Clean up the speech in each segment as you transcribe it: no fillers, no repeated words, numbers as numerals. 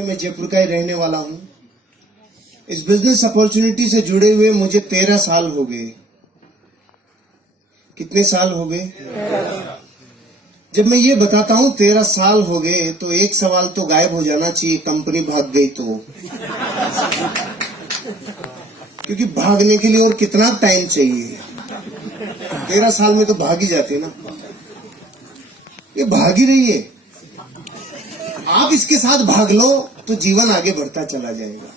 मैं जयपुर का ही रहने वाला हूं। इस बिजनेस अपॉर्चुनिटी से जुड़े हुए मुझे 13 साल हो गए। कितने साल हो गए? जब मैं ये बताता हूं 13 साल हो गए तो एक सवाल तो गायब हो जाना चाहिए, कंपनी भाग गई तो। क्योंकि भागने के लिए और कितना टाइम चाहिए? 13 साल में तो भाग ही जाते ना। ये भाग ही रही है। आप इसके साथ भाग लो तो जीवन आगे बढ़ता चला जाएगा।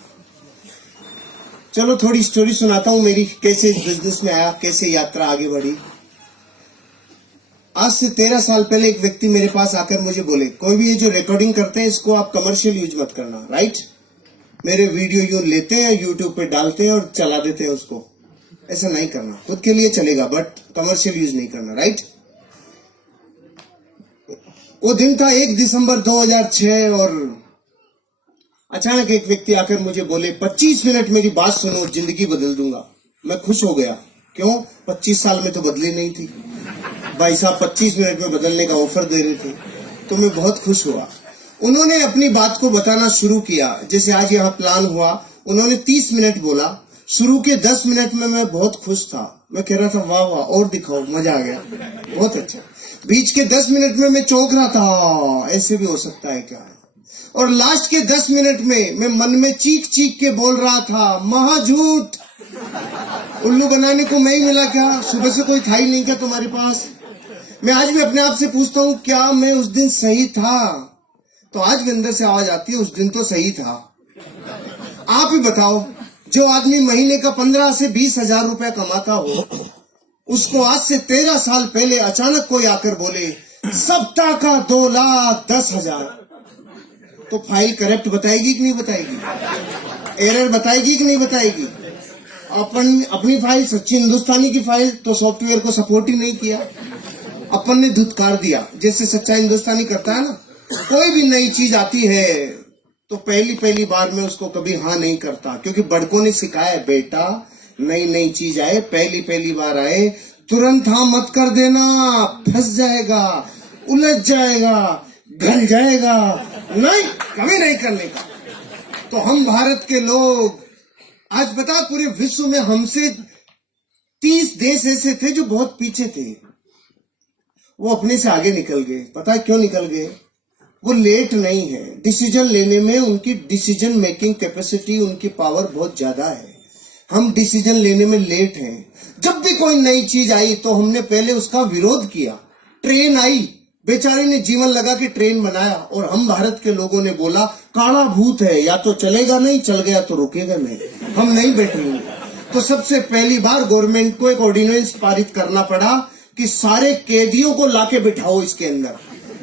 चलो थोड़ी स्टोरी सुनाता हूं मेरी, कैसे इस बिजनेस में आया, कैसे यात्रा आगे बढ़ी। आज से 13 साल पहले एक व्यक्ति मेरे पास आकर मुझे बोले, कोई भी ये जो रिकॉर्डिंग करते हैं इसको आप कमर्शियल यूज मत करना, राइट? मेरे वीडियो यूं लेते हैं, यूट्यूब पे डालते हैं और चला देते हैं उसको। ऐसा नहीं करना, खुद के लिए चलेगा बट कमर्शियल यूज नहीं करना, राइट? वो दिन था 1 दिसंबर 2006 और अचानक एक व्यक्ति आकर मुझे बोले, 25 मिनट मेरी बात सुनो, जिंदगी बदल दूंगा। मैं खुश हो गया। क्यों? 25 साल में तो बदली नहीं थी भाई साहब, 25 मिनट में बदलने का ऑफर दे रहे थे, तो मैं बहुत खुश हुआ। उन्होंने अपनी बात को बताना शुरू किया। जैसे आज यहाँ प्लान हुआ, उन्होंने 30 मिनट बोला। शुरू के 10 मिनट में मैं बहुत खुश था। मैं कह रहा था वाह वाह और दिखाओ, मजा आ गया, बहुत अच्छा। बीच के 10 मिनट में मैं चौंक रहा था, ऐसे भी हो सकता है क्या? और लास्ट के 10 मिनट में मैं मन में चीख चीख के बोल रहा था, महाझूठ, उल्लू बनाने को मैं ही मिला क्या? सुबह से कोई था ही नहीं क्या तुम्हारे पास? मैं आज भी अपने आप से पूछता हूँ, क्या मैं उस दिन सही था? तो आज भी अंदर से आवाज आती है, उस दिन तो सही था। आप ही बताओ, जो आदमी महीने का 15 से 20 हजार रुपया कमाता हो, उसको आज से 13 साल पहले अचानक कोई आकर बोले सप्ताह का 2,10,000, तो फाइल करप्ट बताएगी कि नहीं बताएगी? एरर बताएगी कि नहीं बताएगी? अपनी फाइल सच्ची हिंदुस्तानी की फाइल तो सॉफ्टवेयर को सपोर्ट ही नहीं किया, अपन ने धुतकार दिया, जैसे सच्चा हिंदुस्तानी करता है ना। कोई भी नई चीज आती है तो पहली बार में उसको कभी हाँ नहीं करता, क्योंकि बड़कों ने सिखाया, बेटा नई चीज आए, पहली बार आए, तुरंत हाँ मत कर देना, फंस जाएगा, उलझ जाएगा, गल जाएगा, नहीं, कभी नहीं करने का। तो हम भारत के लोग, आज बता पूरे विश्व में हमसे 30 देश ऐसे थे जो बहुत पीछे थे, वो अपने से आगे निकल गए। पता है क्यों निकल गए? वो लेट नहीं है, डिसीजन लेने में उनकी डिसीजन मेकिंग कैपेसिटी, उनकी पावर बहुत ज्यादा है। हम डिसीजन लेने में लेट हैं। जब भी कोई नई चीज आई तो हमने पहले उसका विरोध किया। ट्रेन आई, बेचारे ने जीवन लगा के ट्रेन बनाया, और हम भारत के लोगों ने बोला काला भूत है, या तो चलेगा नहीं, चल गया तो रुकेगा नहीं, हम नहीं बैठेंगे। तो सबसे पहली बार गवर्नमेंट को एक ऑर्डिनेंस पारित करना पड़ा कि सारे कैदियों को लाके बिठाओ इसके अंदर।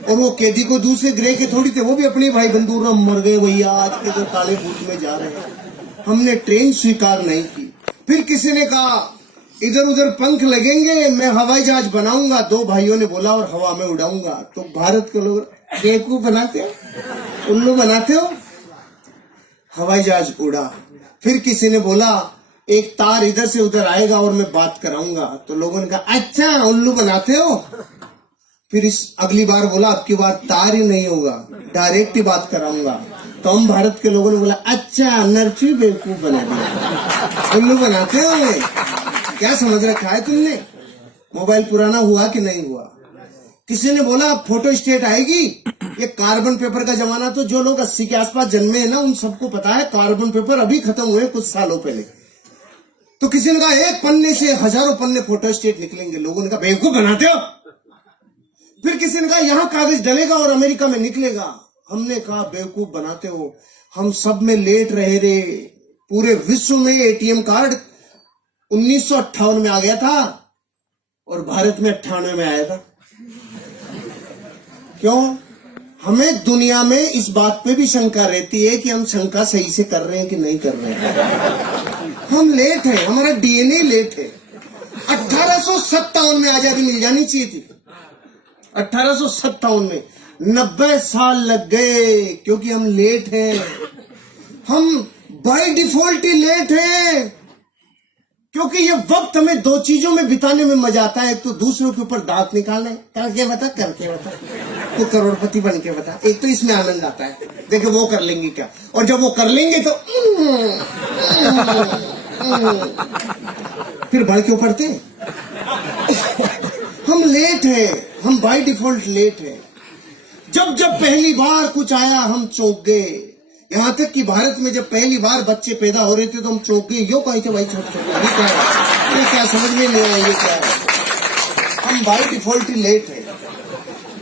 और वो कैदी को दूसरे ग्रह के थोड़ी थे, वो भी अपने भाई बंधु, मर गए भैया, आज के जो काले भूत में जा रहे हैं। हमने ट्रेन स्वीकार नहीं की। फिर किसी ने कहा इधर उधर पंख लगेंगे, मैं हवाई जहाज बनाऊंगा, 2 भाइयों ने बोला, और हवा में उड़ाऊंगा। तो भारत के लोग बेवकूफ बनाते हो, उल्लू बनाते हो, हवाई जहाज उड़ा। फिर किसी ने बोला एक तार इधर से उधर आएगा और मैं बात कराऊंगा, तो लोगों ने कहा अच्छा उल्लू बनाते हो। फिर इस अगली बार बोला अब की बार तार ही नहीं होगा, डायरेक्ट ही बात कराऊंगा। तो हम भारत के लोगों ने बोला अच्छा नरफी बेवकूफ बना दिया, उल्लू बनाते हो, क्या समझ रखा है तुमने? मोबाइल पुराना हुआ कि नहीं हुआ? किसी ने बोला फोटो स्टेट आएगी, ये कार्बन पेपर का जमाना, तो जो लोग 80 के आसपास जन्मे हैं ना, उन सबको पता है कार्बन पेपर अभी खत्म हुए कुछ सालों पहले। तो किसी ने कहा एक पन्ने से हजारों पन्ने फोटो स्टेट निकलेंगे, लोगों ने कहा बेवकूफ बनाते हो। फिर किसी ने कहा यहाँ कागज डलेगा और अमेरिका में निकलेगा, हमने कहा बेवकूफ बनाते हो। हम सब में लेट रहे रे। पूरे विश्व में एटीएम कार्ड 1958 में आ गया था और भारत में 98 में आया था। क्यों? हमें दुनिया में इस बात पे भी शंका रहती है कि हम शंका सही से कर रहे हैं कि नहीं कर रहे हैं। हम लेट हैं, हमारा डीएनए लेट है। 1857 में आजादी मिल जानी चाहिए थी, 1857 में। 90 साल लग गए क्योंकि हम लेट हैं। हम बाय डिफॉल्ट ही लेट हैं, क्योंकि ये वक्त हमें 2 चीजों में बिताने में मजा आता है। एक तो दूसरों के ऊपर दांत निकालना, करके बता आपको करोड़पति बन के बता, एक तो इसमें आनंद आता है, देखो वो कर लेंगे क्या, और जब वो कर लेंगे तो फिर बढ़ क्यों पड़ते। हम लेट हैं, हम बाय डिफॉल्ट लेट हैं। जब जब पहली बार कुछ आया हम चौंक गए। यहाँ तक कि भारत में जब पहली बार बच्चे पैदा हो रहे थे तो हम चौंक गए, यो कहीं के भाई छोटे छोटे, ये क्या समझ में नहीं आया, ये क्या है। हम बाय डिफॉल्ट ही लेट है,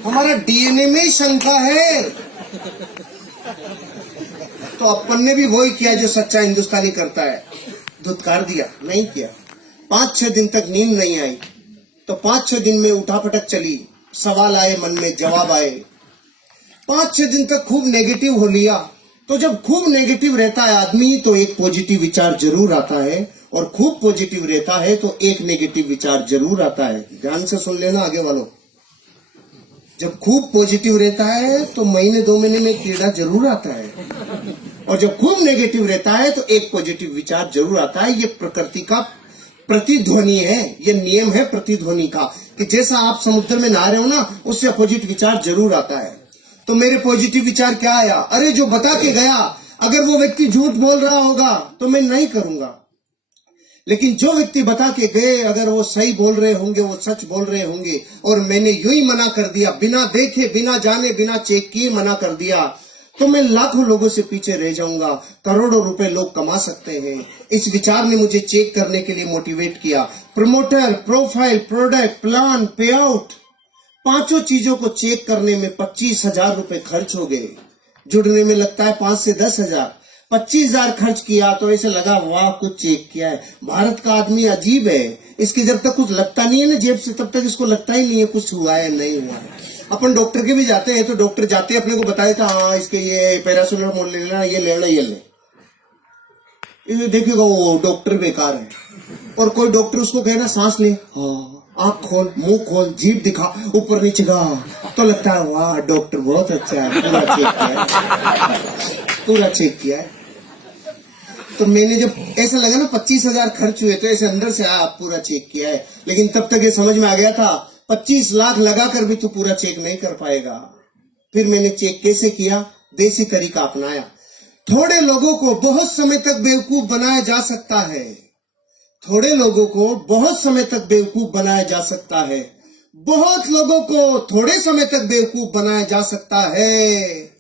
हमारा डीएनए में शंका है। तो अपन ने भी वही किया जो सच्चा हिंदुस्तानी करता है, धुतकार दिया, नहीं किया। 5-6 दिन तक नींद नहीं आई, तो 5-6 दिन में उठापटक चली, सवाल आए मन में, जवाब आए। 5-6 दिन तक खूब नेगेटिव हो लिया। तो जब खूब नेगेटिव रहता है आदमी तो एक पॉजिटिव विचार जरूर आता है, और खूब पॉजिटिव रहता है तो एक नेगेटिव विचार जरूर आता है। ध्यान से सुन लेना आगे वालों, जब खूब पॉजिटिव रहता है तो महीने 2 महीने में कीड़ा जरूर आता है, और जब खूब नेगेटिव रहता है तो एक पॉजिटिव विचार जरूर आता है। ये प्रकृति का प्रतिध्वनि है, ये नियम है प्रतिध्वनि का, कि जैसा आप समुद्र में नहा रहे हो ना, उससे अपोजिट विचार जरूर आता है। तो मेरे पॉजिटिव विचार क्या आया, अरे जो बता के गया, अगर वो व्यक्ति झूठ बोल रहा होगा तो मैं नहीं करूंगा। लेकिन जो व्यक्ति बता के गए, अगर वो सही बोल रहे होंगे, वो सच बोल रहे होंगे, और मैंने यूं ही मना कर दिया, बिना देखे, बिना जाने, बिना चेक किए मना कर दिया, तो मैं लाखों लोगों से पीछे रह जाऊंगा। करोड़ों रुपए लोग कमा सकते हैं। इस विचार ने मुझे चेक करने के लिए मोटिवेट किया। प्रमोटर, प्रोफाइल, प्रोडक्ट, प्लान, पे आउट, 5 चीजों को चेक करने में 25,000 रुपए खर्च हो गए। जुड़ने में लगता है 5 से 10,000। 25,000 खर्च किया तो ऐसे लगा वाह कुछ चेक किया है। भारत का आदमी अजीब है, इसके जब तक कुछ लगता नहीं है ना जेब से, तब तक इसको लगता ही नहीं है कुछ हुआ है नहीं हुआ है। अपन डॉक्टर के भी जाते हैं तो डॉक्टर जाते अपने को बताए था, हाँ इसके ये पैरासिटामोल ले लेना, ये लेना, ये ले, देखिएगा वो डॉक्टर बेकार है। और कोई डॉक्टर उसको कहना सांस ले, हाँ आँख खोल, मुंह खोल, जीभ दिखा, ऊपर नीचे गा, तो लगता है वाह डॉक्टर बहुत अच्छा है, पूरा चेक किया है, पूरा चेक किया है। तो मैंने जब ऐसा लगा ना 25,000 खर्च हुए, तो ऐसे अंदर से आप पूरा चेक किया है। लेकिन तब तक ये समझ में आ गया था 25 लाख लगाकर भी तू पूरा चेक नहीं कर पाएगा। फिर मैंने चेक कैसे किया, देसी तरीका अपनाया। थोड़े लोगों को बहुत समय तक बेवकूफ बनाया जा सकता है, थोड़े लोगों को बहुत समय तक बेवकूफ बनाया जा सकता है, बहुत लोगों को थोड़े समय तक बेवकूफ बनाया जा सकता है।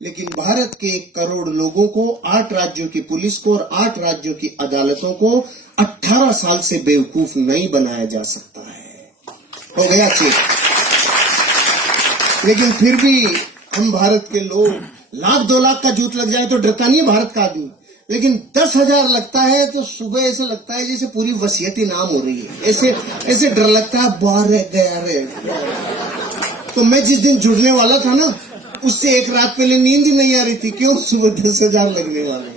लेकिन भारत के 1 करोड़ लोगों को, 8 राज्यों की पुलिस को और 8 राज्यों की अदालतों को 18 साल से बेवकूफ नहीं बनाया जा सकता है। हो गया चेक। लेकिन फिर भी हम भारत के लोग, 1,00,000 2 लाख का जूत लग जाए तो डरता नहीं है भारत का आदमी, लेकिन 10,000 लगता है तो सुबह ऐसा लगता है जैसे पूरी वसीयत नाम हो रही है, ऐसे डर लगता है बाहर गया रे। तो मैं जिस दिन जुड़ने वाला था ना, उससे 1 रात पहले नींद ही नहीं आ रही थी। क्यों? सुबह 10,000 लगने वाले,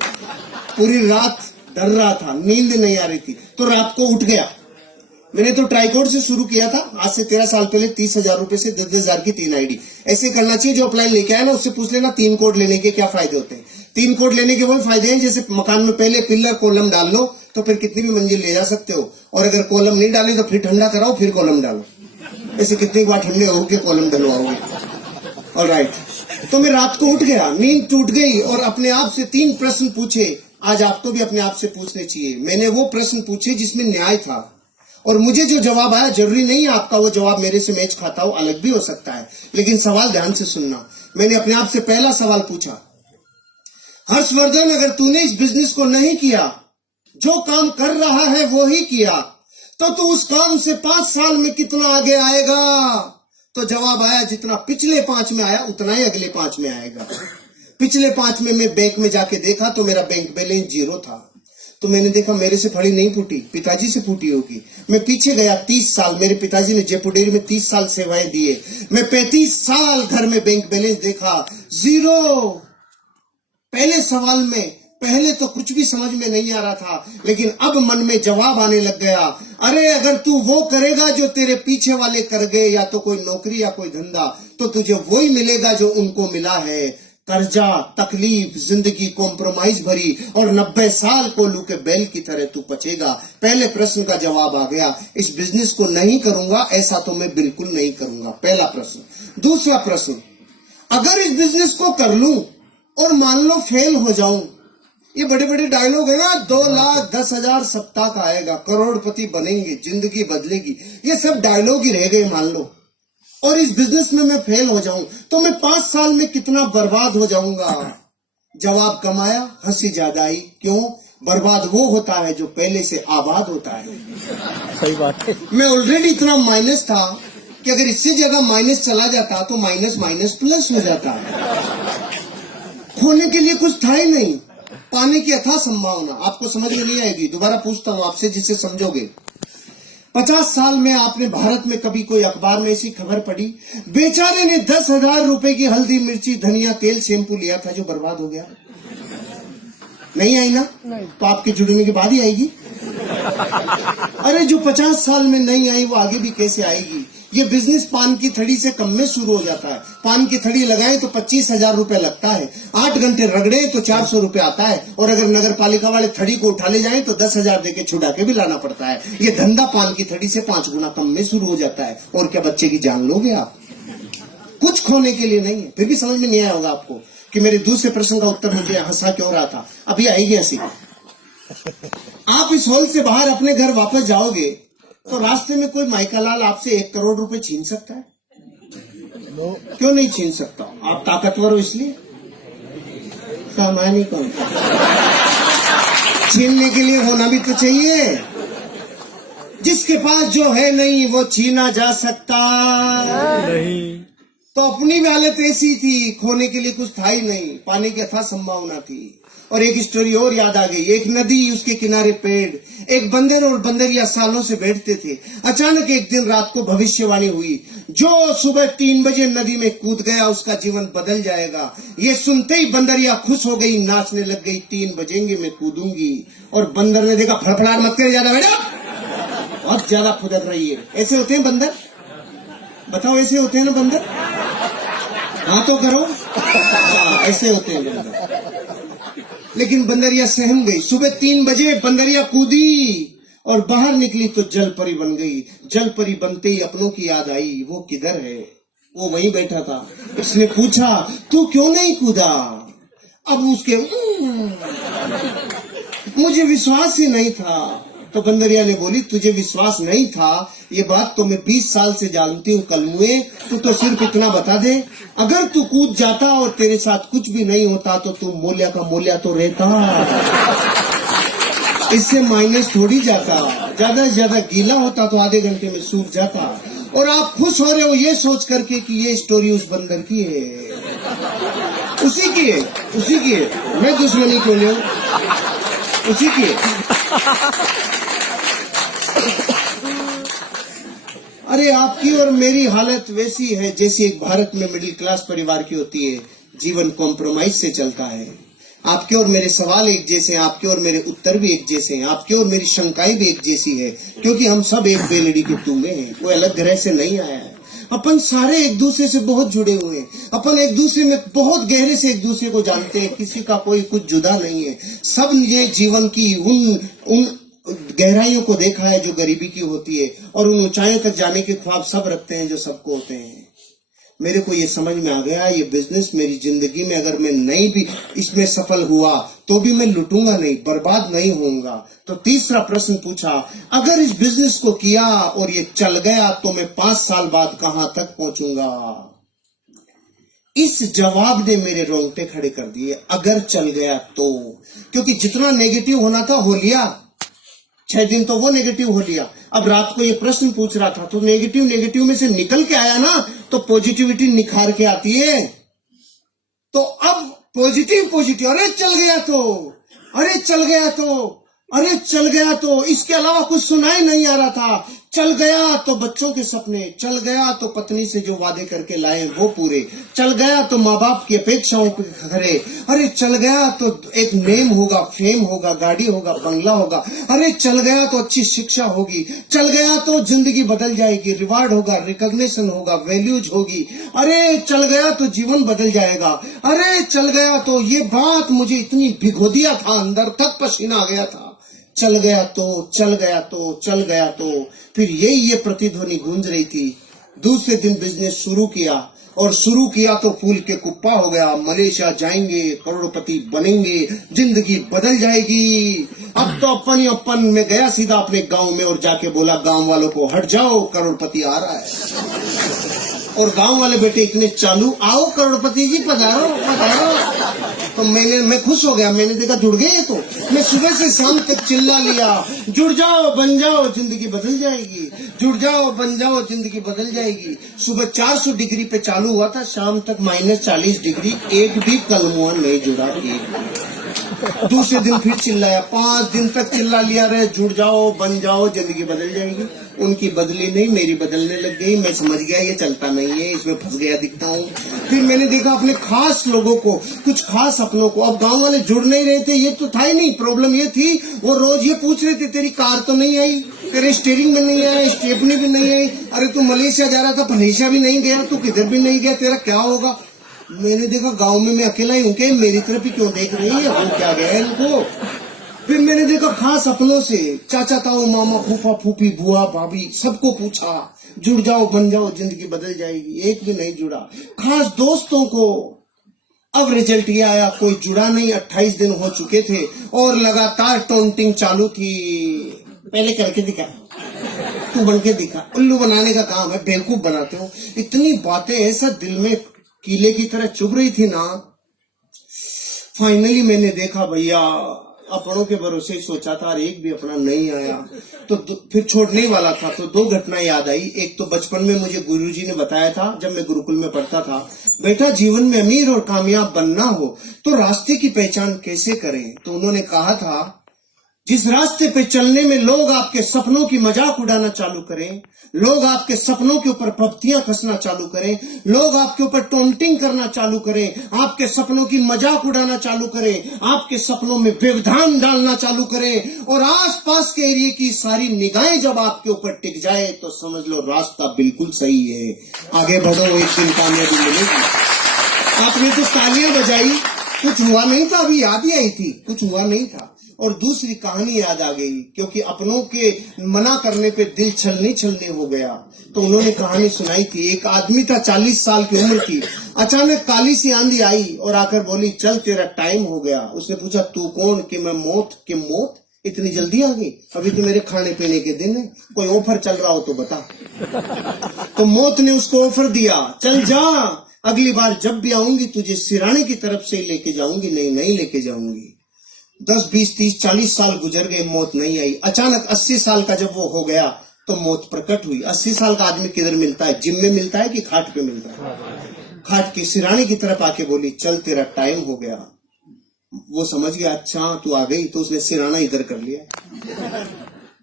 पूरी रात डर रहा था, नींद नहीं आ रही थी, तो रात को उठ गया। मैंने तो ट्राइकोड से शुरू किया था आज से 13 साल पहले, 30,000 रुपए से 10,000 की 3 आईडी। ऐसे करना चाहिए। जो अप्लाई लेके आया ना उससे पूछ लेना 3 कोड लेने के क्या फायदे होते हैं। 3 कोड लेने के वही फायदे हैं जैसे मकान में पहले पिलर कॉलम डाल लो तो फिर कितनी भी मंजिल ले जा सकते हो, और अगर कॉलम नहीं डाले तो फिर ठंडा कराओ फिर कॉलम डालो। ऐसे कितनी बार ठंडे होके कॉलम डलवाओगे। ऑलराइट, तो मैं रात को उठ गया, नींद टूट गई और अपने आप से 3 प्रश्न पूछे। आज आपको भी अपने आप से पूछने चाहिए। मैंने वो प्रश्न पूछे जिसमें न्याय था, और मुझे जो जवाब आया, जरूरी नहीं है आपका वो जवाब मेरे से मैच खाता हो, अलग भी हो सकता है, लेकिन सवाल ध्यान से सुनना। मैंने अपने आप से पहला सवाल पूछा, हर्षवर्धन अगर तूने इस बिजनेस को नहीं किया, जो काम कर रहा है वो ही किया, तो तू उस काम से 5 साल में कितना आगे आएगा? तो जवाब आया जितना पिछले 5 में आया उतना ही अगले 5 में आएगा। पिछले 5 में मैं बैंक में जाके देखा तो मेरा बैंक बैलेंस 0 था। तो मैंने देखा मेरे से फड़ी नहीं फूटी, पिताजी से फूटी होगी। मैं पीछे गया 30 साल, मेरे पिताजी ने जयपुर डेयरी में 30 साल सेवाएं दिए। मैं 35 साल घर में बैंक बैलेंस देखा 0। पहले सवाल में पहले तो कुछ भी समझ में नहीं आ रहा था, लेकिन अब मन में जवाब आने लग गया। अरे अगर तू वो करेगा जो तेरे पीछे वाले कर गए, या तो कोई नौकरी या कोई धंधा, तो तुझे वही मिलेगा जो उनको मिला है। कर्जा, तकलीफ, जिंदगी कॉम्प्रोमाइज भरी, और 90 साल कोल्हू के बैल की तरह तू बचेगा। पहले प्रश्न का जवाब आ गया, इस बिजनेस को नहीं करूंगा, ऐसा तो मैं बिल्कुल नहीं करूंगा। पहला प्रश्न। दूसरा प्रश्न, अगर इस बिजनेस को कर लूं और मान लो फेल हो जाऊं, ये बड़े बड़े डायलॉग है ना, 2,10,000 सप्ताह का आएगा, करोड़पति बनेंगे, जिंदगी बदलेगी, ये सब डायलॉग ही रह गए मान लो। और इस बिजनेस में मैं फेल हो जाऊं तो मैं 5 साल में कितना बर्बाद हो जाऊंगा। जवाब कमाया, हंसी ज्यादा आई। क्यों? बर्बाद वो होता है जो पहले से आबाद होता है। सही बात है। मैं ऑलरेडी इतना माइनस था कि अगर इससे जगह माइनस चला जाता तो माइनस माइनस प्लस हो जाता। खोने के लिए कुछ था ही नहीं, पाने की अथाह संभावना। आपको समझ में नहीं आएगी, दोबारा पूछता हूं आपसे जिससे समझोगे। 50 साल में आपने भारत में कभी कोई अखबार में ऐसी खबर पढ़ी, बेचारे ने 10,000 रुपए की हल्दी मिर्ची धनिया तेल शैम्पू लिया था जो बर्बाद हो गया? नहीं आई ना? नहीं। तो आपके जुड़ने के बाद ही आएगी। अरे जो 50 साल में नहीं आई वो आगे भी कैसे आएगी? ये बिजनेस पान की थड़ी से कम में शुरू हो जाता है। पान की थड़ी लगाएं तो 25,000 रुपए लगता है, 8 घंटे रगड़े तो 400 रुपए आता है, और अगर नगर पालिका वाले थड़ी को उठा ले जाएं तो 10,000 देके छुड़ा के भी लाना पड़ता है। ये धंधा पान की थड़ी से 5 गुना कम में शुरू हो जाता है। और क्या बच्चे की जान लोगे आप? कुछ खोने के लिए नहीं है। फिर भी समझ में नहीं आया होगा आपको कि मेरे दूसरे प्रश्न का उत्तर मुझे हंसा क्यों रहा था। अभी आएगी हंसी। आप इस हॉल से बाहर अपने घर वापस जाओगे तो रास्ते में कोई माइकालाल आपसे 1 करोड़ रुपए छीन सकता है? क्यों नहीं छीन सकता? आप ताकतवर हो इसलिए? सामान्य कौन? छीनने के लिए होना भी तो चाहिए। जिसके पास जो है नहीं वो छीना जा सकता नहीं। तो अपनी भी हालत ऐसी थी, खोने के लिए कुछ था ही नहीं, पाने की अथाह संभावना थी। और एक स्टोरी और याद आ गई। एक नदी, उसके किनारे पेड़, एक बंदर और बंदरिया सालों से बैठते थे। अचानक एक दिन रात को भविष्यवाणी हुई, जो सुबह 3 बजे नदी में कूद गया उसका जीवन बदल जाएगा। ये सुनते ही बंदरिया खुश हो गई, नाचने लग गई, 3 बजेंगे मैं कूदूंगी। और बंदर ने देखा, फड़फड़ाहट मत करे ज्यादा बेटा, बहुत ज्यादा फुदक रही है। ऐसे होते हैं बंदर? बताओ, ऐसे होते हैं ना बंदर? हाँ तो करो। ऐसे होते हैं बंदर। लेकिन बंदरिया सहम गई। सुबह 3 बजे बंदरिया कूदी और बाहर निकली तो जल परी बन गई। जल परी बनते ही अपनों की याद आई, वो किधर है? वो वहीं बैठा था। उसने पूछा, तू क्यों नहीं कूदा? अब उसके मुझे विश्वास ही नहीं था। तो बंदरिया ने बोली, तुझे विश्वास नहीं था, ये बात तो मैं 20 साल से जानती हूँ कलमुए। तू तो सिर्फ इतना बता दे, अगर तू कूद जाता और तेरे साथ कुछ भी नहीं होता तो तू मोलिया का मोलिया तो रहता। इससे माइनस थोड़ी जाता, ज्यादा से ज्यादा गीला होता तो आधे घंटे में सूख जाता। और आप खुश हो रहे हो ये सोच करके कि ये स्टोरी उस बंदर की है, उसी की है, उसी की है। मैं दुश्मनी क्यों लूं? उसी की है। अरे आपकी और मेरी हालत वैसी है जैसी एक भारत में मिडिल क्लास परिवार की होती है। जीवन कॉम्प्रोमाइज से चलता है। आपके और मेरे सवाल एक जैसे हैं, आपके और मेरे उत्तर भी एक जैसे हैं, आपके और मेरी शंकाएं भी एक जैसी है, क्योंकि हम सब एक बेलड़ी के टूमे हैं। कोई अलग ग्रह से नहीं आया है। अपन सारे एक दूसरे से बहुत जुड़े हुए हैं। अपन एक दूसरे में बहुत गहरे से एक दूसरे को जानते हैं। किसी का कोई कुछ जुदा नहीं है। सब ने जीवन की उन गहराइयों को देखा है जो गरीबी की होती है, और उन ऊंचाइयों तक जाने के ख्वाब सब रखते हैं जो सबको होते हैं। मेरे को ये समझ में आ गया, ये बिजनेस मेरी जिंदगी में अगर मैं नहीं भी इसमें सफल हुआ तो भी मैं लुटूंगा नहीं, बर्बाद नहीं होऊंगा। तो तीसरा प्रश्न पूछा, अगर इस बिजनेस को किया और ये चल गया तो मैं 5 साल बाद कहां तक पहुंचूंगा? इस जवाब ने मेरे रोंगटे खड़े कर दिए। अगर चल गया तो, क्योंकि जितना नेगेटिव होना था हो लिया। 6 दिन तो वो नेगेटिव हो लिया। अब रात को ये प्रश्न पूछ रहा था तो नेगेटिव में से निकल के आया ना, तो पॉजिटिविटी निखार के आती है। तो अब पॉजिटिव, अरे चल गया तो, अरे चल गया तो, अरे चल गया तो, इसके अलावा कुछ सुनाई नहीं आ रहा था। चल गया तो बच्चों के सपने, चल गया तो पत्नी से जो वादे करके लाए वो पूरे, चल गया तो माँ बाप की अपेक्षाओं पे खरे, अरे चल गया तो एक नेम होगा, फेम होगा, गाड़ी होगा, बंगला होगा, अरे चल गया तो अच्छी शिक्षा होगी, चल गया तो जिंदगी बदल जाएगी, रिवार्ड होगा, रिकॉग्निशन होगा, वैल्यूज होगी, अरे चल गया तो जीवन बदल जाएगा, अरे चल गया तो ये बात मुझे इतनी भिगो दिया था, अंदर तक पसीना आ गया था। चल गया तो, चल गया तो, चल गया तो, फिर ये प्रतिध्वनि गूंज रही थी। दूसरे दिन बिजनेस शुरू किया। और शुरू किया तो फूल के कुप्पा हो गया। मलेशिया जाएंगे, करोड़पति बनेंगे, जिंदगी बदल जाएगी। अब तो अपन ही अपन में गया सीधा अपने गांव में और जाके बोला गांव वालों को, हट जाओ करोड़पति आ रहा है। और गांव वाले बेटे इतने चालू, आओ करोड़पति जी पधारो पधारो। तो मैं खुश हो गया, मैंने देखा जुड़ गए। तो मैं सुबह से शाम तक चिल्ला लिया, जुड़ जाओ बन जाओ जिंदगी बदल जाएगी, जुड़ जाओ बन जाओ जिंदगी बदल जाएगी। सुबह 400 डिग्री पे चालू हुआ था, शाम तक -40 डिग्री, एक भी कलमुआ नहीं जुड़ा। दूसरे दिन फिर चिल्लाया, 5 दिन तक चिल्ला लिया रहे, जुड़ जाओ बन जाओ जिंदगी बदल जाएगी। उनकी बदली नहीं, मेरी बदलने लग गई। मैं समझ गया ये चलता नहीं है, इसमें फंस गया दिखता हूँ। फिर मैंने देखा अपने खास लोगों को, कुछ खास अपनों को। अब गांव वाले जुड़ नहीं रहे थे, ये तो था ही नहीं। प्रॉब्लम ये थी, वो रोज ये पूछ रहे थे, तेरी कार तो नहीं आई, तेरे स्टीयरिंग में नहीं आया, स्टेपनी भी नहीं आई, अरे तू मलेशिया जा रहा था, मलेशिया भी नहीं गया, तू किधर भी नहीं गया, तेरा क्या होगा। मैंने देखा गांव में मैं अकेला ही हूँ, क्या मेरी तरफ ही क्यों देख रही है, वो क्या गया इनको। फिर मैंने देखा खास अपनों से, चाचा ताऊ मामा फूफा फूफी बुआ भाभी, सबको पूछा जुड़ जाओ बन जाओ जिंदगी बदल जाएगी, एक भी नहीं जुड़ा। खास दोस्तों को, अब रिजल्ट ये आया, कोई जुड़ा नहीं। 28 दिन हो चुके थे और लगातार टॉन्टिंग चालू थी। पहले करके दिखा, तू बन के दिखा, उल्लू बनाने का काम है, बेवकूफ बनाते हो। इतनी बातें ऐसा दिल में कीले की तरह चुभ रही थी ना। फाइनली मैंने देखा भैया, अपनों के भरोसे ही सोचा था, एक भी अपना नहीं आया। तो फिर छोड़ने वाला था, तो 2 घटनाएं याद आई। एक तो बचपन में मुझे गुरुजी ने बताया था, जब मैं गुरुकुल में पढ़ता था, बेटा जीवन में अमीर और कामयाब बनना हो तो रास्ते की पहचान कैसे करें। तो उन्होंने कहा था, जिस रास्ते पे चलने में लोग आपके सपनों की मजाक उड़ाना चालू करें, लोग आपके सपनों के ऊपर पपतियां कसना चालू करें, लोग आपके ऊपर टॉन्टिंग करना चालू करें, आपके सपनों की मजाक उड़ाना चालू करें, आपके सपनों में व्यवधान डालना चालू करें, और आसपास के एरिया की सारी निगाहें जब आपके ऊपर टिक जाए, तो समझ लो रास्ता बिल्कुल सही है, आगे बढ़ो, एक दिन कामयाबी मिलेगी। आपने तो तालियां बजाई, कुछ हुआ नहीं था, अभी याद ही आई थी, कुछ हुआ नहीं था। और दूसरी कहानी याद आ गई, क्योंकि अपनों के मना करने पे दिल छलनी हो गया। तो उन्होंने कहानी सुनाई थी। एक आदमी था 40 साल की उम्र की, अचानक काली सी आंधी आई और आकर बोली, चल तेरा टाइम हो गया। उसने पूछा, तू कौन? कि मैं मौत। कि मौत इतनी जल्दी आ गई? अभी तो मेरे खाने पीने के दिन है, कोई ऑफर चल रहा हो तो बता। तो मौत ने उसको ऑफर दिया, चल जा, अगली बार जब भी आऊंगी तुझे सिराने की तरफ से लेके जाऊंगी, नहीं लेके जाऊंगी। 10, 20, 30, 40 साल गुजर गए, मौत नहीं आई। अचानक 80 साल का जब वो हो गया तो मौत प्रकट हुई। 80 साल का आदमी किधर मिलता है? जिम में मिलता है कि खाट पे मिलता है? खाट की सिराने की तरफ आके बोली, चल तेरा टाइम हो गया। वो समझ गया, अच्छा तू आ गई, तो उसने सिराना इधर कर लिया।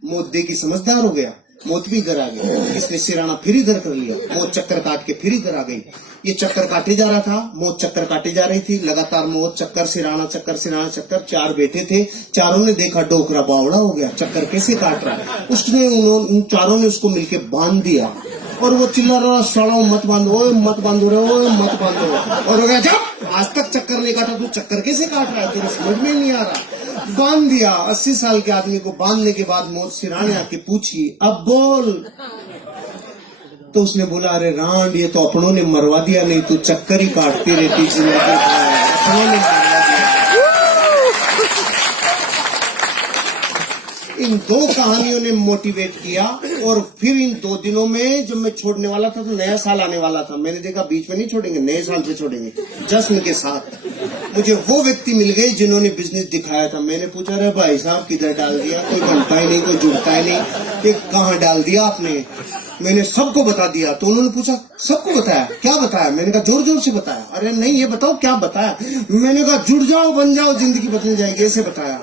मौत देखी समझदार हो गया, मौत भी इधर आ गई, इसने सिराना फिर इधर कर लिया, मौत चक्कर काट के फिर इधर आ गई। ये चक्कर काटे जा रहा था, मौत चक्कर काटे जा रही थी, लगातार मौत चक्कर सिराना चक्कर सिराना चक्कर। 4 बैठे थे, चारों ने देखा डोकरा बावड़ा हो गया, चक्कर कैसे काट रहा है। उसने उन चारों ने उसको मिलके बांध दिया और वो चिल्ला रहा, सड़ो मत बांधो, मत बांधो रे, मत बांधो। और हो गया, जब आज तक चक्कर नहीं काटा, तू चक्कर कैसे काट रहा है, तेरे समझ में नहीं आ रहा। बांध दिया। 80 साल के आदमी को बांधने के बाद मौत सिराने आके पूछी, अब बोल। तो उसने बोला, अरे रांड, ये तो अपनों ने मरवा दिया, नहीं तो चक्कर ही काटती रहती जिंदगी अपनों ने मरवा दिया। इन 2 कहानियों ने मोटिवेट किया। और फिर इन 2 दिनों में जब मैं छोड़ने वाला था, तो नया साल आने वाला था, मैंने देखा बीच में नहीं छोड़ेंगे, नए साल पे छोड़ेंगे, जश्न के साथ। मुझे वो व्यक्ति मिल गए जिन्होंने बिजनेस दिखाया था। मैंने पूछा, अरे भाई साहब किधर डाल दिया, कोई बनता ही नहीं, कोई जुड़ता ही नहीं, ये कहाँ डाल दिया आपने? मैंने सबको बता दिया। तो उन्होंने पूछा, सबको बताया? क्या बताया? मैंने कहा, जोर जोर से बताया। अरे नहीं, ये बताओ क्या बताया? मैंने कहा, जुड़ जाओ बन जाओ जिंदगी बदल जाएगी, ऐसे बताया।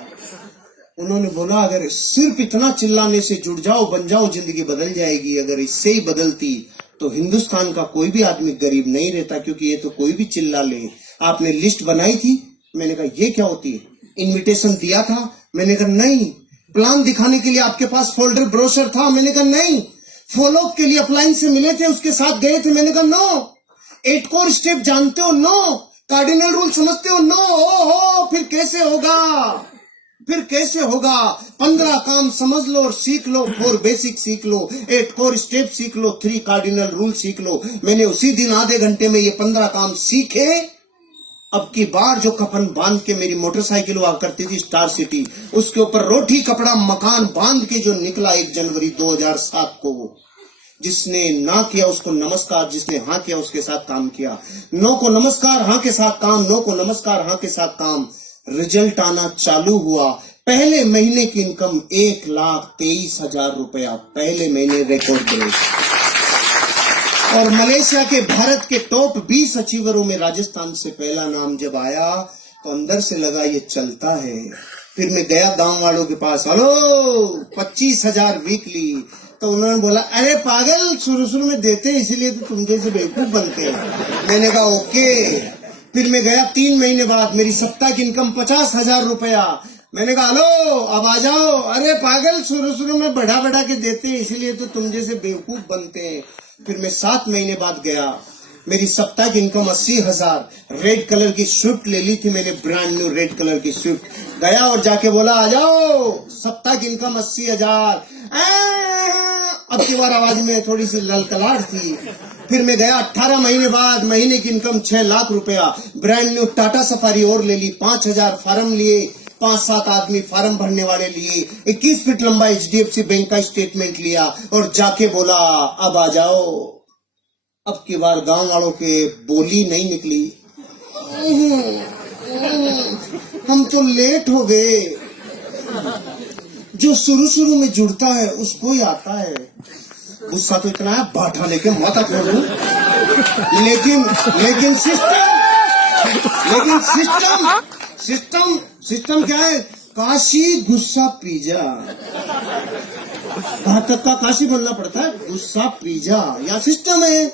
उन्होंने बोला, अगर सिर्फ इतना चिल्लाने से जुड़ जाओ बन जाओ जिंदगी बदल जाएगी, अगर इससे ही बदलती तो हिंदुस्तान का कोई भी आदमी गरीब नहीं रहता, क्योंकि ये तो कोई भी चिल्ला ले। आपने लिस्ट बनाई थी? मैंने कहा, ये क्या होती है? इनविटेशन दिया था? मैंने कहा नहीं। प्लान दिखाने के लिए आपके पास फोल्डर ब्रोशर था? मैंने कहा नहीं। फॉलो अप के लिए अप्लायंस से मिले थे, उसके साथ गए थे? मैंने कहा नो। 8 कोर स्टेप जानते हो? नो। कार्डिनल रूल समझते हो? नो। हो फिर कैसे होगा? फिर कैसे होगा? 15 काम समझ लो और सीख लो, 4 बेसिक सीख लो, 8 कोर स्टेप सीख लो, 3 कार्डिनल रूल सीख लो। मैंने उसी दिन आधे घंटे में ये 15 काम सीखे। अब की बार जो कफन बांध के मेरी मोटरसाइकिल हुआ करती थी स्टार सिटी, उसके ऊपर रोटी कपड़ा मकान बांध के जो निकला 1 जनवरी 2007 को, जिसने ना किया उसको नमस्कार, जिसने हाँ किया उसके साथ काम किया। नो को नमस्कार, हाँ के साथ काम, नो को नमस्कार, हाँ के साथ काम। रिजल्ट आना चालू हुआ। पहले महीने की इनकम 1,23,000 रुपया, पहले महीने रिकॉर्ड ब्रेक। और मलेशिया के भारत के टॉप 20 अचीवरों में राजस्थान से पहला नाम जब आया तो अंदर से लगा ये चलता है। फिर मैं गया गांव वालों के पास, हेलो 25,000 वीकली। तो उन्होंने बोला, अरे पागल, शुरू में देते हैं इसीलिए तो तुम जैसे बेवकूफ बनते हैं। मैंने कहा ओके। फिर मैं गया 3 महीने बाद, मेरी सप्ताह की इनकम 50,000 रुपया। मैंने कहा हेलो अब आ जाओ। अरे पागल, शुरू में बढ़ा के देते हैं इसीलिए तो तुम जैसे बेवकूफ बनते हैं। फिर मैं 7 महीने बाद गया, मेरी सप्ताह की इनकम 80,000। रेड कलर की स्विफ्ट ले ली थी मैंने, ब्रांड न्यू रेड कलर की स्विफ्ट। गया और जाके बोला आ जाओ, सप्ताह की इनकम 80,000। अब की बार आवाज में थोड़ी सी ललकलाहट थी। फिर मैं गया 18 महीने बाद, महीने की इनकम 6 लाख रुपया। ब्रांड न्यू टाटा सफारी और ले ली, 5,000 फार्म लिए, 5-7 आदमी फार्म भरने वाले लिए, 21 फीट लंबा HDFC बैंक का स्टेटमेंट लिया और जाके बोला अब आ जाओ। अब की बार गांव वालों के बोली नहीं निकली, हम तो लेट हो गए। जो शुरू में जुड़ता है उसको ही आता है। गुस्सा तो इतना है बाठा लेके माथा फोड़ दूं, लेकिन सिस्टम क्या है? काशी गुस्सा पीजा, घातक का काशी बोलना पड़ता है, गुस्सा पीजा या सिस्टम है।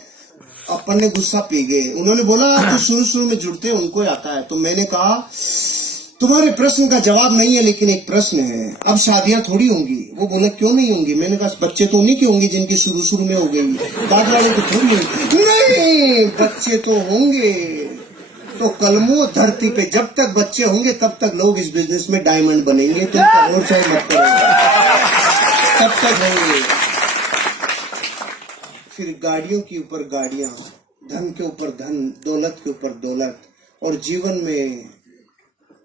अपन ने गुस्सा पी गए। उन्होंने बोला तो शुरू में जुड़ते हैं उनको आता है। तो मैंने कहा तुम्हारे प्रश्न का जवाब नहीं है, लेकिन एक प्रश्न है, अब शादियां थोड़ी होंगी। वो बोला क्यों नहीं होंगी? मैंने कहा बच्चे तो उन्हीं के होंगे जिनकी शुरू में हो गई, बाद वाले तो थोड़ी होंगी। नहीं, बच्चे तो होंगे। तो कलमों धरती पे जब तक बच्चे होंगे तब तक लोग इस बिजनेस में डायमंड बनेंगे। तुम करोड़ चाहे मत करो, तब तक होंगे। फिर गाड़ियों के ऊपर गाड़ियां, धन के ऊपर धन, दौलत के ऊपर दौलत, और जीवन में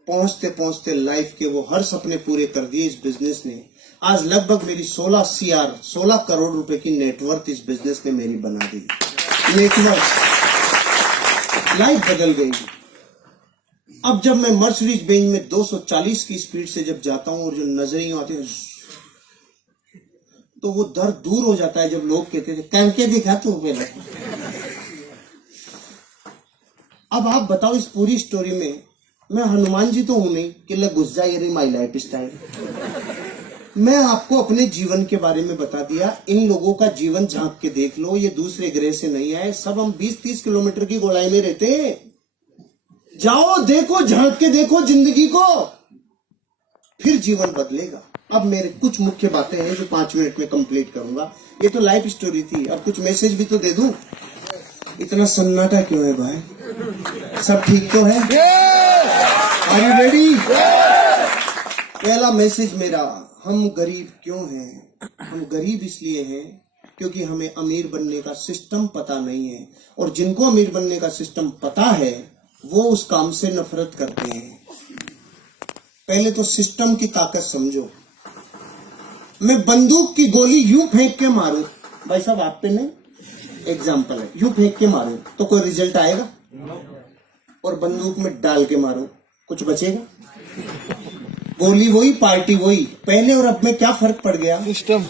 पहुंचते पहुंचते लाइफ के वो हर सपने पूरे कर दिए इस बिजनेस ने। आज लगभग मेरी 16 करोड़ रुपए की नेटवर्थ इस बिजनेस ने मेरी बना दी। नेटवर्थ, लाइफ बदल गई। अब जब मैं मर्सिडीज बेंज में 240 की स्पीड से जब जाता हूं और जो नजरियों आते हैं तो वो दर्द दूर हो जाता है। जब लोग कहते थे करके दिखा तू पहले। अब आप बताओ इस पूरी स्टोरी में मैं हनुमान जी तो हूं नहीं कि लग घुस जाए ये माई लाइफ स्टाइल। मैं आपको अपने जीवन के बारे में बता दिया। इन लोगों का जीवन झांक के देख लो, ये दूसरे ग्रह से नहीं आए। सब हम 20-30 किलोमीटर की गोलाई में रहते हैं। जाओ देखो, झांक के देखो जिंदगी को, फिर जीवन बदलेगा। अब मेरे कुछ मुख्य बातें हैं जो 5 मिनट में कंप्लीट करूंगा। ये तो लाइफ स्टोरी थी, अब कुछ मैसेज भी तो दे दूं। इतना सन्नाटा क्यों है भाई? सब ठीक तो है? Are you ready? पहला मैसेज मेरा, हम गरीब क्यों हैं? हम गरीब इसलिए हैं क्योंकि हमें अमीर बनने का सिस्टम पता नहीं है, और जिनको अमीर बनने का सिस्टम पता है वो उस काम से नफरत करते हैं। पहले तो सिस्टम की ताकत समझो। मैं बंदूक की गोली यूं फेंक के मारूं, भाई साहब आप पे नहीं, एग्जाम्पल है, यूं फेंक के मारूं तो कोई रिजल्ट आएगा? और बंदूक में डाल के मारूं कुछ बचेगा? गोली वही, पार्टी वही। पहले और अब में क्या फर्क पड़ गया? सिस्टम।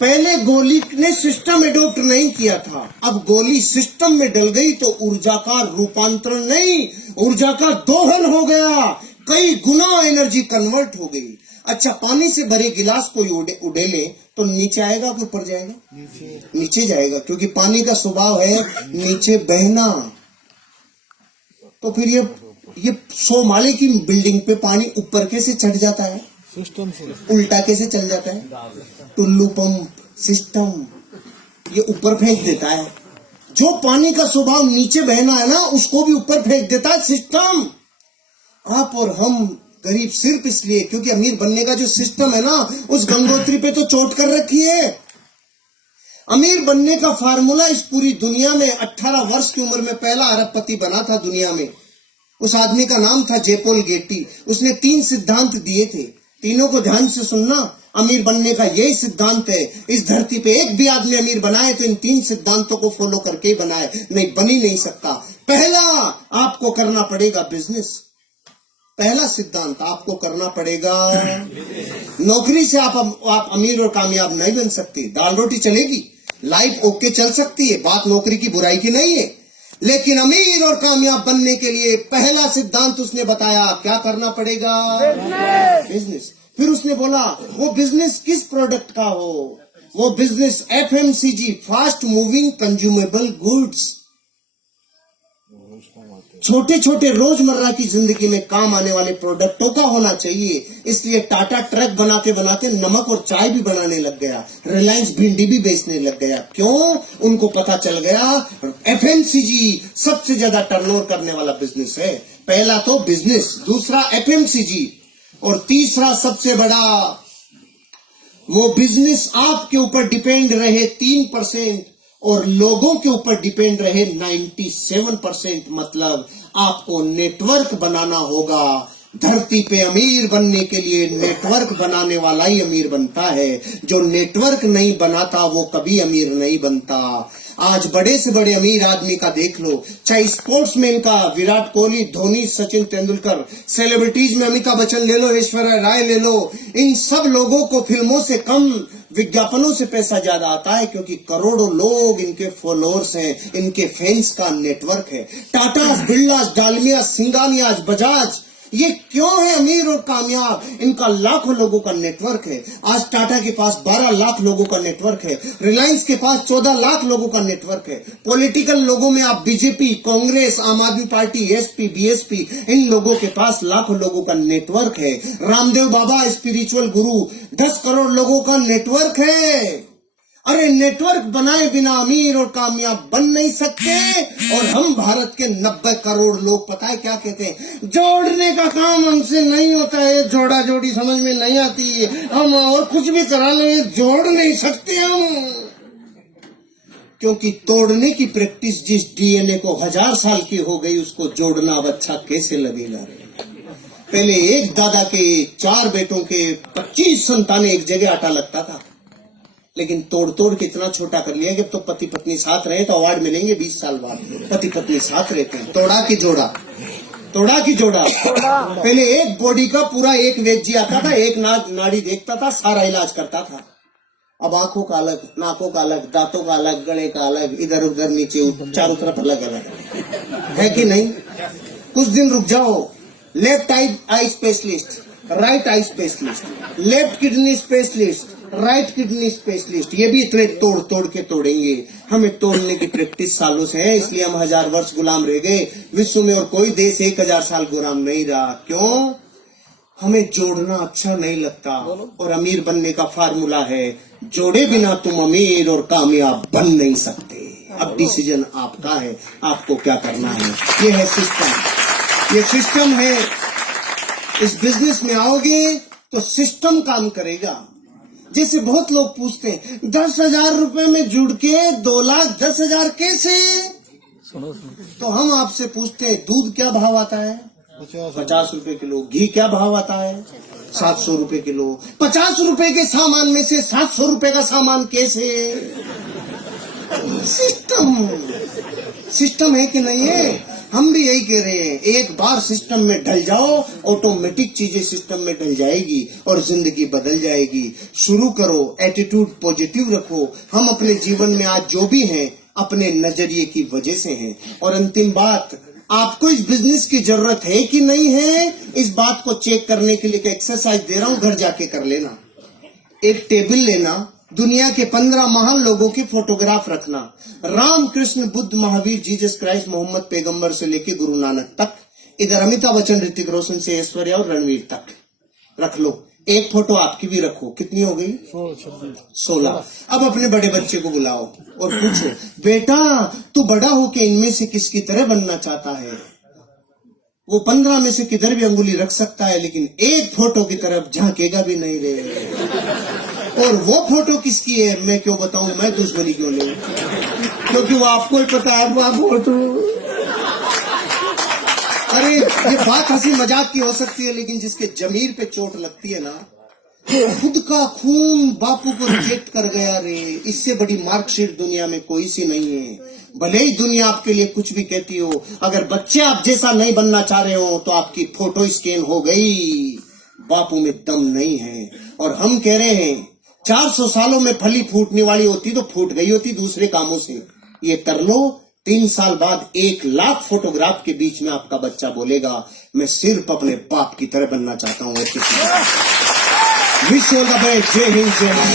पहले गोली ने सिस्टम एडॉप्ट नहीं किया था, अब गोली सिस्टम में डल गई तो ऊर्जा का रूपांतरण नहीं, ऊर्जा का दोहन हो गया। कई गुना एनर्जी कन्वर्ट हो गई। अच्छा, पानी से भरे गिलास कोई उड़ेले तो नीचे आएगा कि ऊपर जाएगा? नीचे जाएगा, क्योंकि पानी का स्वभाव है नीचे बहना। तो फिर ये 100 माले की बिल्डिंग पे पानी ऊपर कैसे चढ़ जाता है? सिस्टम से। उल्टा कैसे चल जाता है? टुल्लू पंप सिस्टम, ये ऊपर फेंक देता है। जो पानी का स्वभाव नीचे बहना है ना, उसको भी ऊपर फेंक देता है सिस्टम। आप और हम गरीब सिर्फ इसलिए क्योंकि अमीर बनने का जो सिस्टम है ना, उस गंगोत्री पे तो चोट कर रखी है। अमीर बनने का फार्मूला इस पूरी दुनिया में 18 वर्ष की उम्र में पहला अरबपति बना था दुनिया में। उस आदमी का नाम था जेपोल गेटी। उसने 3 सिद्धांत दिए थे, तीनों को ध्यान से सुनना। अमीर बनने का यही सिद्धांत है। इस धरती पे एक भी आदमी अमीर बनाए तो इन 3 सिद्धांतों को फॉलो करके ही बनाए, नहीं बन ही नहीं सकता। पहला, आपको करना पड़ेगा बिजनेस। पहला सिद्धांत, आपको करना पड़ेगा। नौकरी से आप अमीर और कामयाब नहीं बन सकते। दाल रोटी चलेगी, लाइफ ओके चल सकती है, बात नौकरी की बुराई की नहीं है, लेकिन अमीर और कामयाब बनने के लिए पहला सिद्धांत उसने बताया, क्या करना पड़ेगा? बिजनेस। फिर उसने बोला वो बिजनेस किस प्रोडक्ट का हो? वो business FMCG, fast moving consumable goods. छोटे छोटे रोजमर्रा की जिंदगी में काम आने वाले प्रोडक्टों का होना चाहिए। इसलिए टाटा ट्रक बनाते बनाते नमक और चाय भी बनाने लग गया, रिलायंस भिंडी भी बेचने लग गया। क्यों? उनको पता चल गया FMCG सबसे ज्यादा टर्नओवर करने वाला बिजनेस है। पहला तो बिजनेस, दूसरा FMCG, और तीसरा सबसे बड़ा वो बिजनेस आपके ऊपर डिपेंड रहे 3% और लोगों के ऊपर डिपेंड रहे 97%। मतलब आपको नेटवर्क बनाना होगा। धरती पे अमीर बनने के लिए नेटवर्क बनाने वाला ही अमीर बनता है। जो नेटवर्क नहीं बनाता वो कभी अमीर नहीं बनता। आज बड़े से बड़े अमीर आदमी का देख लो, चाहे स्पोर्ट्समैन का विराट कोहली, धोनी, सचिन तेंदुलकर, सेलिब्रिटीज में अमिताभ बच्चन ले लो, ऐश्वर्या राय ले लो, इन सब लोगों को फिल्मों से कम विज्ञापनों से पैसा ज्यादा आता है, क्योंकि करोड़ों लोग इनके फॉलोअर्स हैं, इनके फैंस का नेटवर्क है। टाटा, बिरला, डालमिया, सिंगानिया, बजाज, ये क्यों है अमीर और कामयाब? इनका लाखों लोगों का नेटवर्क है। आज टाटा के पास 12 लाख लोगों का नेटवर्क है, रिलायंस के पास 14 लाख लोगों का नेटवर्क है। पॉलिटिकल लोगों में आप बीजेपी, कांग्रेस, आम आदमी पार्टी, एसपी, बीएसपी, इन लोगों के पास लाखों लोगों का नेटवर्क है। रामदेव बाबा स्पिरिचुअल गुरु, 10 करोड़ लोगों का नेटवर्क है। अरे नेटवर्क बनाए बिना अमीर और कामयाब बन नहीं सकते। और हम भारत के 90 करोड़ लोग पता है क्या कहते हैं? जोड़ने का काम हमसे नहीं होता है, जोड़ा जोड़ी समझ में नहीं आती है, हम और कुछ भी करा ले, जोड़ नहीं सकते हम। क्योंकि तोड़ने की प्रैक्टिस जिस डीएनए को 1000 साल की हो गई, उसको जोड़ना अब अच्छा कैसे लगेगा? पहले एक दादा के 4 बेटों के 25 संतानें एक जगह आटा लगता था, लेकिन तोड़ तोड़ के इतना छोटा कर लिया कि अब तो पति पत्नी साथ रहे तो अवार्ड मिलेंगे 20 साल बाद। पति पत्नी साथ रहते हैं, तोड़ा की जोड़ा, तोड़ा की जोड़ा। पहले एक बॉडी का पूरा एक वेद जी आता था, एक नाड़ी देखता था, सारा इलाज करता था। अब आंखों का अलग, नाकों का अलग, दांतों का अलग, गले का अलग, इधर उधर नीचे चारों तरफ अलग अलग है कि नहीं? कुछ दिन रुक जाओ। Left eye specialist, right eye specialist, left kidney specialist, right kidney specialist, ये भी इतने तोड़ तोड़ के तोड़ेंगे। हमें तोड़ने की प्रैक्टिस सालों से है, इसलिए हम 1000 वर्ष गुलाम रह गए। विश्व में और कोई देश 1000 साल गुलाम नहीं रहा। क्यों? हमें जोड़ना अच्छा नहीं लगता। और अमीर बनने का फार्मूला है, जोड़े बिना तुम अमीर और कामयाब बन नहीं सकते। अब डिसीजन आपका है, आपको क्या करना है। ये है सिस्टम, ये सिस्टम है। इस बिजनेस में आओगे तो सिस्टम काम करेगा। जैसे बहुत लोग पूछते हैं 10,000 रुपए में जुड़ के 2,10,000 कैसे? सुनो तो हम आपसे पूछते हैं दूध क्या भाव आता है? 50 रुपए किलो। घी क्या भाव आता है? 700 रुपए किलो। 50 रुपए के सामान में से 700 रुपए का सामान कैसे? सिस्टम है कि नहीं है? हम भी यही कह रहे हैं, एक बार सिस्टम में ढल जाओ, ऑटोमेटिक चीजें सिस्टम में ढल जाएगी और जिंदगी बदल जाएगी। शुरू करो, एटीट्यूड पॉजिटिव रखो। हम अपने जीवन में आज जो भी हैं, अपने नजरिए की वजह से हैं। और अंतिम बात, आपको इस बिजनेस की जरूरत है कि नहीं है, इस बात को चेक करने के लिए एक एक्सरसाइज दे रहा हूं, घर जाके कर लेना। एक टेबल लेना, दुनिया के 15 महान लोगों की फोटोग्राफ रखना, राम, कृष्ण, बुद्ध, महावीर, जीसस क्राइस्ट, मोहम्मद पैगंबर से लेके गुरु नानक तक। इधर अमिताभ बच्चन, ऋतिक रोशन से ऐश्वर्या और रणवीर तक रख लो। एक फोटो आपकी भी रखो। कितनी हो गई? 16। अब अपने बड़े बच्चे को बुलाओ और पूछो, बेटा तू बड़ा होके इनमें से किसकी तरह बनना चाहता है? वो 15 में से किधर भी अंगुली रख सकता है, लेकिन एक फोटो की तरफ झांकेगा भी नहीं रे। और वो फोटो किसकी है मैं क्यों बताऊं, मैं दुश्मनी क्यों लूं, क्योंकि वो आपको ही पता है वो फोटो। अरे ये बात हंसी मजाक की हो सकती है, लेकिन जिसके जमीर पे चोट लगती है ना, खुद का खून बापू को रिजेक्ट कर गया रे, इससे बड़ी मार्कशीट दुनिया में कोई सी नहीं है। भले ही दुनिया आपके लिए कुछ भी कहती हो, अगर बच्चे आप जैसा नहीं बनना चाह रहे हो तो आपकी फोटो स्कैन हो गई, बापू में दम नहीं है। और हम कह रहे हैं 400 सालों में फली फूटने वाली होती तो फूट गई होती दूसरे कामों से। ये कर लो, 3 साल बाद 1 लाख फोटोग्राफ के बीच में आपका बच्चा बोलेगा मैं सिर्फ अपने बाप की तरह बनना चाहता हूँ और किसी विश्व का जय हिंद जय भारत।